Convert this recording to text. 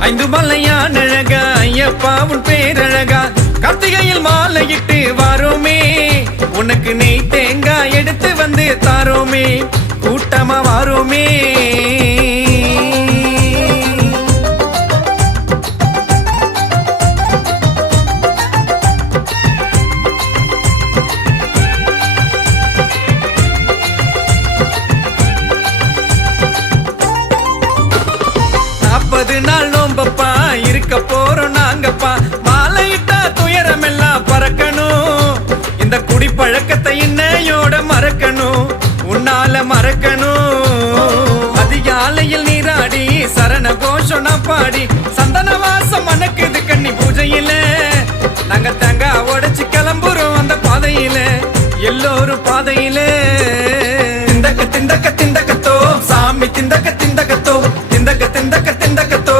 ஐந்து மலையான் அழகா ஐயப்பா உன் பேரழகா. கார்த்திகையில் மாலையிட்டு வாரோமே. உனக்கு நெய் தேங்காய் எடுத்து வந்து தாரோமே. கூட்டமா வாரோமே. நாள் நோம்பப்பா இருக்க போறோம் நாங்கப்பா. மாலையிட்டா துயரம் எல்லாம் பறக்கணும். இந்த குடிப்பழக்கத்தை இன்னையோட மறக்கணும். உன்னால மறக்கணும். அதிகாலையில் நீராடி சரண கோஷம் பாடி. சந்தன வாசம் மணக்குது கண்ணி பூஜையில. நாங்க தங்க உடச்சு கிளம்புறோம் அந்த பாதையில. எல்லோரும் பாதையில. திண்டக்க திண்டக்க திண்டக்கத்தோ சாமி திண்டக்க